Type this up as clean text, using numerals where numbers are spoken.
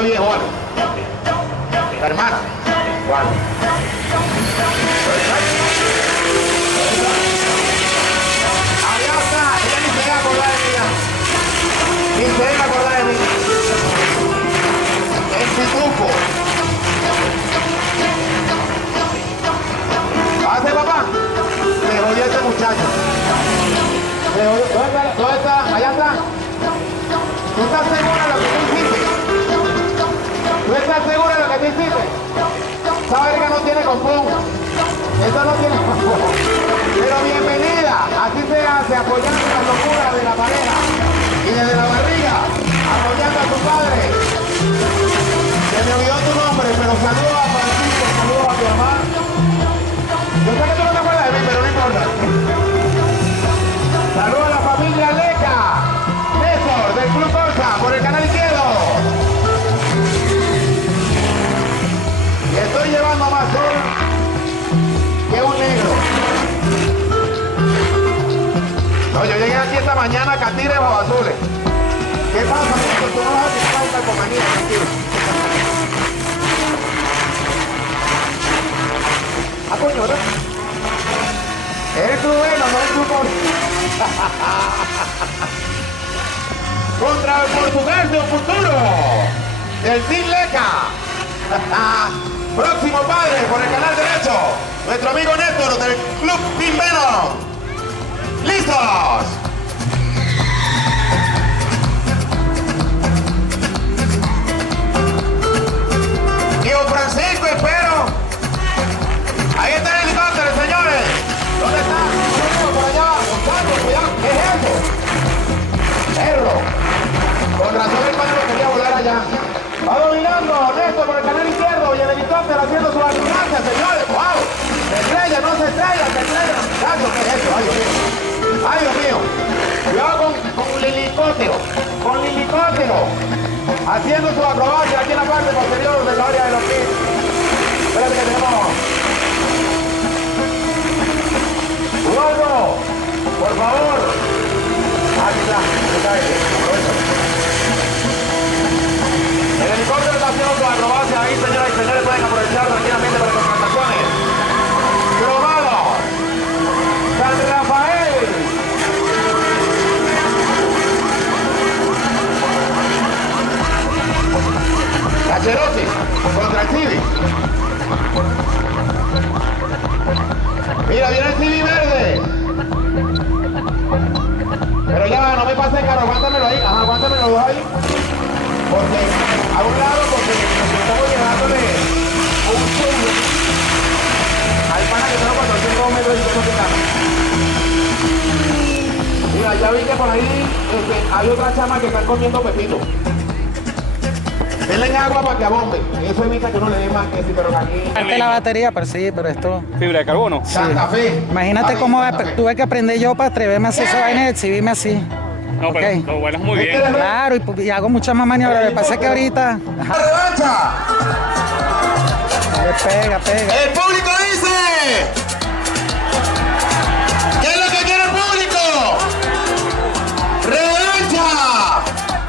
está viejo, ¿vale? La hermana. ¿Cuál? Allá está, ella ni se va a acordar de mí ya. Ni se va a acordar de mí. El pitufo. ¿Hace papá? Se jodió este muchacho. ¿Dónde está? Allá está. ¿Tú estás segura de lo que tú hiciste? ¿Tú estás segura de lo que tú hiciste? Esa verga no tiene compón. Eso no tiene compón. Pero bienvenida. Así se hace, apoyando la locura de la pareja. Y desde la barriga, apoyando a tu padre. Se me olvidó tu nombre, pero saludo a Francisco, saludo a tu mamá. Yo sé que tú no te acuerdas de mí, pero no importa. Saludo a la familia Leca. Néstor, del Club Corsa, por el canal izquierdo. Y estoy llevando más sol que un negro. No, yo llegué aquí esta mañana a Catire bajo azules. ¿Qué pasa, Néstor? Tú no vas a quitar una compañía, tranquilo. Ah, coño, ¿no? Eres tú bueno, no es tu contra el portugués de un futuro del Team Leca. Próximo padre por el canal derecho, nuestro amigo Néstor del Club Team Venom. ¡Listos! Tío Francisco, espero. Ahí está el helicóptero, señores. ¿Dónde está? Por allá. Cuidado. ¿Qué es eso? Perro. Con razón el padre lo quería volar allá. Va dominando Néstor por el canal izquierdo y el helicóptero haciendo su acrobacia, señores. ¡Wow! Se estrella, no se estrella, se estrella. Chacho, ¿qué es eso? Ay, Dios mío. Ay, Dios mío. Cuidado con el helicóptero. Con el helicóptero. Haciendo su acrobacia aquí en la parte posterior de la área de los pies. Espérate que tenemos. Eduardo, por favor. Aquí está. El helicóptero está haciendo su acrobacia ahí, señoras y señores, pueden aprovechar tranquilamente para contrataciones. Probado. San Rafael. Cacherote contra el Civi. Mira, viene el Civi verde. Pero ya, no me pase el carro, aguántamelo ahí. Ajá, aguántamelo los dos ahí. Porque, a un lado, porque estamos llevándole un zoom al pana que tengo 400 metros y no se Mira, ya vi que por ahí hay otra chama que están comiendo pepino. Denle agua para que abombe. Eso evita que uno le dé más que si, pero que aquí... Parte la batería, pero sí, pero esto... Fibra de carbono. Sí. Santa Fe. Imagínate cómo tuve que aprender yo para atreverme a hacer esa vaina y exhibirme así. No, pero Okay. lo vuelas muy bien. Claro, y hago muchas más maniobras. Lo que pasa es que ahorita... ¡La revancha! Pega. El público dice...